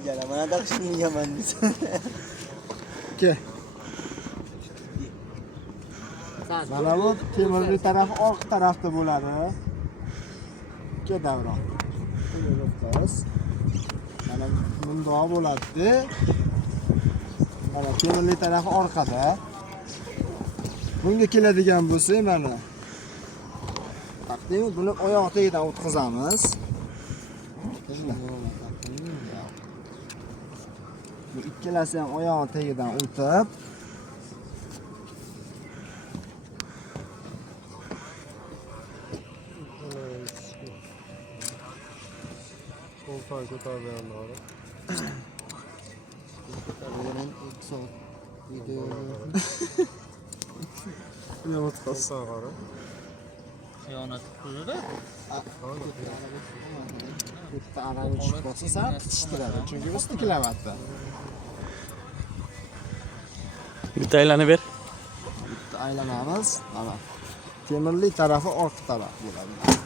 degani. Mana taqsimlagan biz. Ke. Mana bu temirli taraf orqa tarafda bo'ladi. Ke davron. Qo'yamiz. Mana bundoq bo'ladi. Mana temirli tarafi orqada. Bunga keladigan bo'lsa, mana taqdim buni oyoq tagidan o'tkazamiz. Bu ikkalasi ham oyoq tagidan o'tib, Qo'ldan ko'targanlar. Xiyonat qilsan qara. Xiyonat qildi. bitta arang tushib qolsa, sal tishtiradi. Chunki usti kilovatda. Bitta aylanaver. Bitta aylanamiz. Mana temirli tarafi orqa taraf bo'ladi.